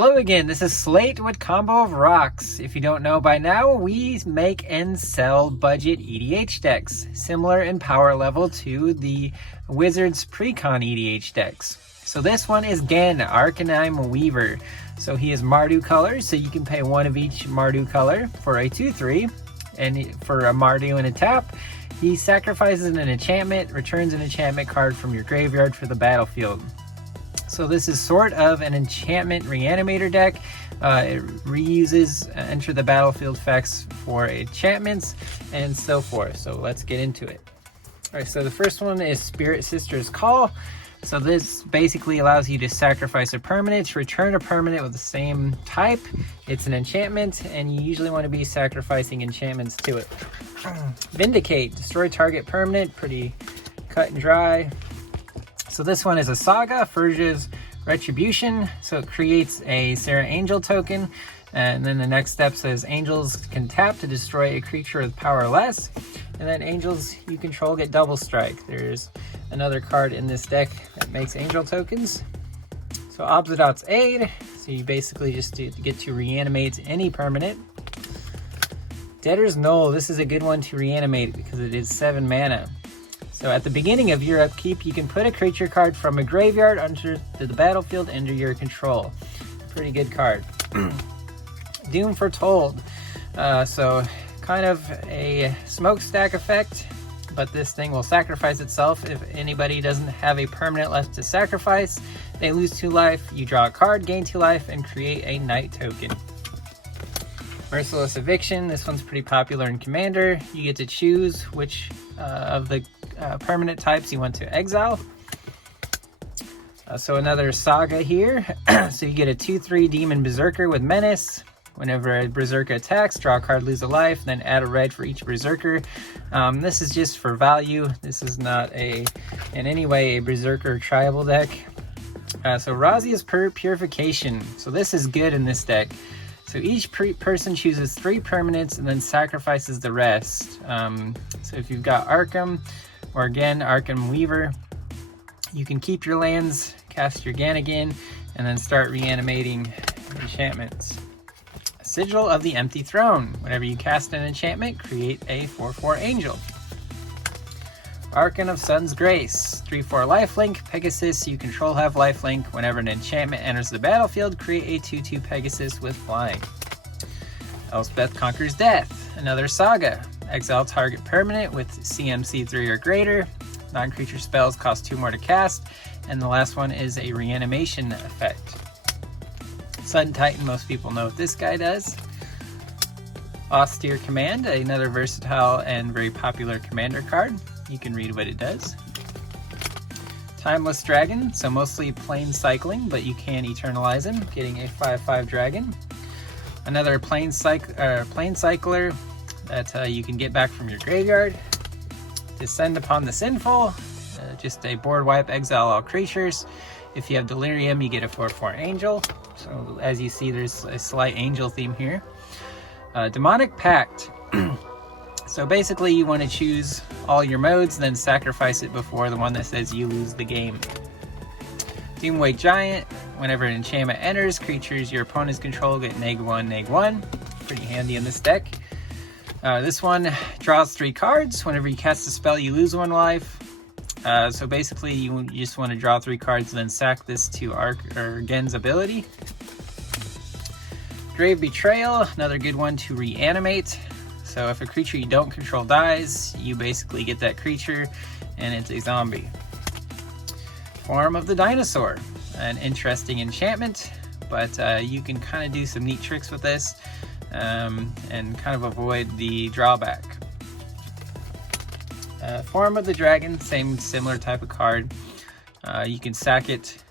Hello again, this is Slate with Combo of Rocks. If you don't know by now, we make and sell budget EDH decks, similar in power level to the Wizards Precon EDH decks. So this one is Ghen, Arcanum Weaver. So he is Mardu color, so you can pay one of each Mardu color for a 2/3, and for a Mardu and a tap, he sacrifices an enchantment, returns an enchantment card from your graveyard for the battlefield. So this is sort of an enchantment reanimator deck. It reuses enter the battlefield effects for enchantments and so forth. So let's get into it. All right, so the first one is Spirit Sister's Call. So this basically allows you to sacrifice a permanent to return a permanent with the same type. It's an enchantment, and you usually want to be sacrificing enchantments to it. Vindicate, destroy target permanent, pretty cut and dry. So this one is a Saga, Furja's Retribution. So it creates a Sarah Angel token. And then the next step says angels can tap to destroy a creature with power less. And then angels you control get double strike. There's another card in this deck that makes angel tokens. So Obzidot's Aid. So you basically just get to reanimate any permanent. Debtor's Knoll. This is a good one to reanimate because it is 7 mana. So at the beginning of your upkeep, you can put a creature card from a graveyard onto the battlefield under your control. Pretty good card. Doom Foretold. So kind of a smokestack effect, but this thing will sacrifice itself. If anybody doesn't have a permanent left to sacrifice, they lose 2 life. You draw a card, gain 2 life, and create a night token. Merciless Eviction. This one's pretty popular in Commander. You get to choose which of the permanent types you want to exile. So another Saga here. So you get a 2/3 Demon Berserker with Menace. Whenever a Berserker attacks, draw a card, lose a life, then add a red for each Berserker. This is just for value. This is not in any way a Berserker tribal deck. So Razia's Purification. So this is good in this deck. So each person chooses 3 permanents and then sacrifices the rest. So if you've got Arkham, or again, Arcanum Weaver, you can keep your lands, cast your Ghen again, and then start reanimating enchantments. Sigil of the Empty Throne. Whenever you cast an enchantment, create a 4/4 angel. Archon of Sun's Grace. 3/4 lifelink. Pegasus, you control have lifelink. Whenever an enchantment enters the battlefield, create a 2/2 Pegasus with flying. Elspeth Conquers Death. Another Saga. Exile target permanent with CMC 3 or greater. Non-creature spells cost 2 more to cast. And the last one is a reanimation effect. Sun Titan, most people know what this guy does. Austere Command, another versatile and very popular commander card. You can read what it does. Timeless Dragon, so mostly plane cycling, but you can eternalize him, getting a 5/5 dragon. Another plane cycler that you can get back from your graveyard. Descend Upon the Sinful, just a board wipe, exile all creatures. If you have Delirium, you get a 4/4 angel. So as you see, there's a slight angel theme here. Demonic Pact. So basically you want to choose all your modes, then sacrifice it before the one that says you lose the game. Doomwake Giant. Whenever an enchantment enters, creatures your opponents control get -1/-1. Pretty handy in this deck. This one draws 3 cards. Whenever you cast a spell, you lose 1 life. So basically you just want to draw 3 cards and then sack this to Ghen's ability. Grave Betrayal, another good one to reanimate. So if a creature you don't control dies, you basically get that creature and it's a zombie. Form of the Dinosaur, an interesting enchantment, but you can kind of do some neat tricks with this and kind of avoid the drawback. Form of the Dragon, similar type of card. You can sack it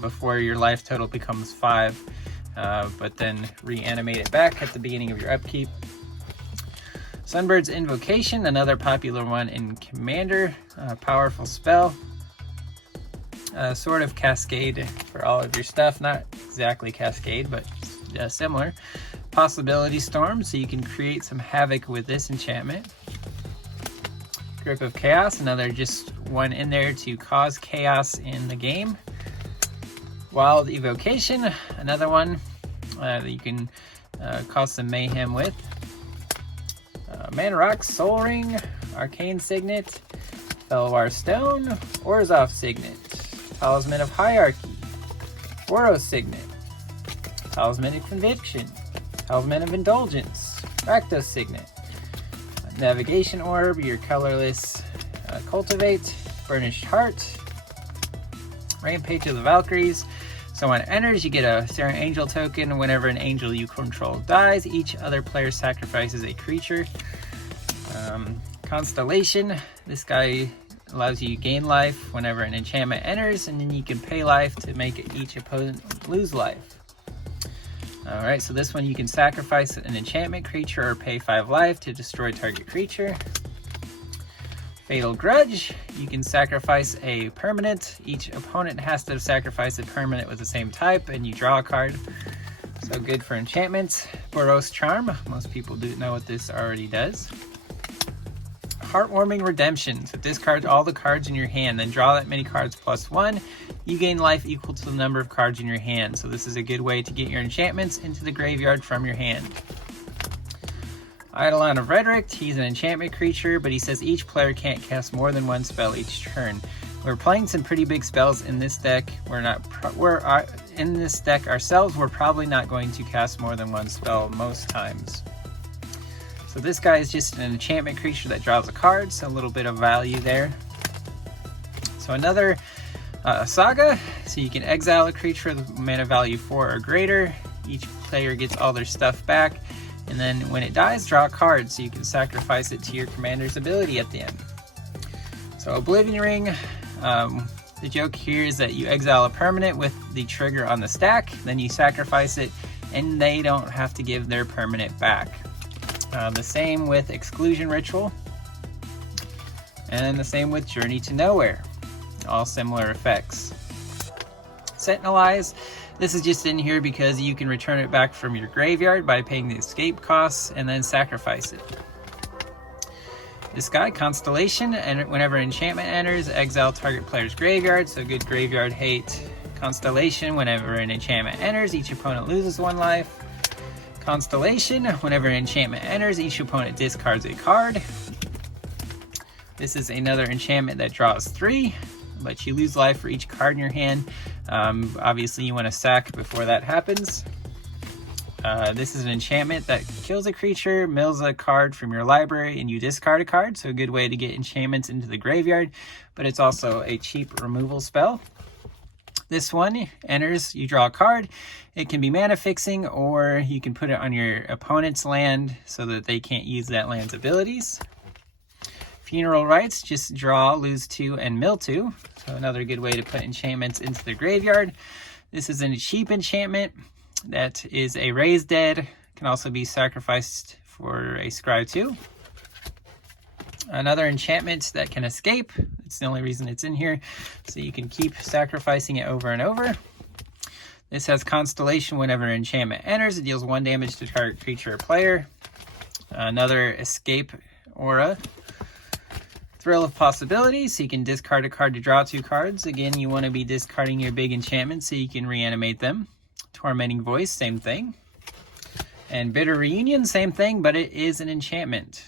before your life total becomes 5, but then reanimate it back at the beginning of your upkeep. Sunbird's Invocation, another popular one in Commander. Powerful spell. Sort of Cascade for all of your stuff. Not exactly Cascade, but similar. Possibility Storm, so you can create some havoc with this enchantment. Grip of Chaos, another just one in there to cause chaos in the game. Wild Evocation, another one that you can cause some mayhem with. Mana Rock, Soul Ring, Arcane Signet, Felwar Stone, Orzhov Signet, Talisman of Hierarchy, Boros Signet, Talisman of Conviction, Talisman of Indulgence, Rakdos Signet, Navigation Orb, your colorless Cultivate, Burnished Heart, Rampage of the Valkyries. So when it enters, you get a Serene Angel token. Whenever an angel you control dies, each other player sacrifices a creature. Constellation, this guy allows you to gain life whenever an enchantment enters, and then you can pay life to make each opponent lose life. Alright, so this one you can sacrifice an enchantment creature or pay 5 life to destroy target creature. Fatal Grudge, you can sacrifice a permanent. Each opponent has to sacrifice a permanent with the same type, and you draw a card. So good for enchantments. Boros Charm, most people do know what this already does. Heartwarming Redemption, so discard all the cards in your hand, then draw that many cards +1. You gain life equal to the number of cards in your hand. So this is a good way to get your enchantments into the graveyard from your hand. Eidolon of Rhetoric, he's an enchantment creature, but he says each player can't cast more than one spell each turn. We're playing some pretty big spells in this deck. In this deck ourselves, we're probably not going to cast more than one spell most times. So this guy is just an enchantment creature that draws a card, so a little bit of value there. So another Saga, so you can exile a creature with mana value 4 or greater. Each player gets all their stuff back, and then when it dies, draw a card, so you can sacrifice it to your commander's ability at the end. So Oblivion Ring, the joke here is that you exile a permanent with the trigger on the stack, then you sacrifice it, and they don't have to give their permanent back. The same with Exclusion Ritual, and the same with Journey to Nowhere. All similar effects. Sentinelize, this is just in here because you can return it back from your graveyard by paying the escape costs and then sacrifice it. This guy, Constellation, and whenever enchantment enters, exile target player's graveyard, so good graveyard hate. Constellation, whenever an enchantment enters, each opponent loses 1 life. Constellation, whenever an enchantment enters, each opponent discards a card. This is another enchantment that draws 3, but you lose life for each card in your hand. Obviously you want to sack before that happens. This is an enchantment that kills a creature, mills a card from your library, and you discard a card, so a good way to get enchantments into the graveyard, but it's also a cheap removal spell. This one enters, you draw a card. It can be mana fixing, or you can put it on your opponent's land so that they can't use that land's abilities. Funeral Rites, just draw, lose 2, and mill 2. So another good way to put enchantments into the graveyard. This is a cheap enchantment that is a Raise Dead. Can also be sacrificed for a Scry 2. Another enchantment that can escape. It's the only reason it's in here, so you can keep sacrificing it over and over. This has Constellation. Whenever an enchantment enters, it deals 1 damage to target creature or player. Another escape aura. Thrill of Possibility, so you can discard a card to draw 2 cards. Again, you want to be discarding your big enchantments so you can reanimate them. Tormenting Voice, same thing. And Bitter Reunion, same thing, but it is an enchantment.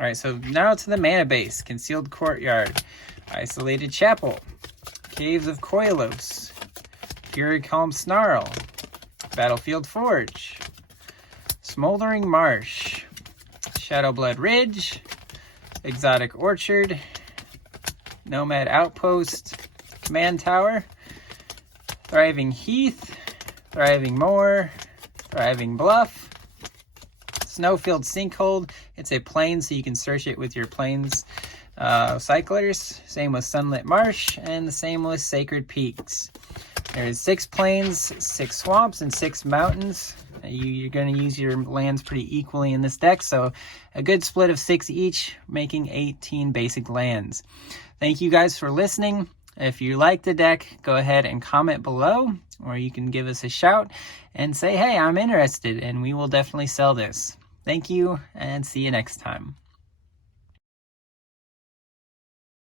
Alright, so now to the mana base. Concealed Courtyard, Isolated Chapel, Caves of Koilos, Fury Calm Snarl, Battlefield Forge, Smoldering Marsh, Shadowblood Ridge, Exotic Orchard, Nomad Outpost, Command Tower, Thriving Heath, Thriving Moor, Thriving Bluff, Snowfield Sinkhold. It's a plain, so you can search it with your plains cyclers. Same with Sunlit Marsh, and the same with Sacred Peaks. There's 6 plains, 6 swamps, and 6 mountains. You're going to use your lands pretty equally in this deck, so a good split of 6 each, making 18 basic lands. Thank you guys for listening. If you like the deck, go ahead and comment below, or you can give us a shout and say, hey, I'm interested, and we will definitely sell this. Thank you, and see you next time.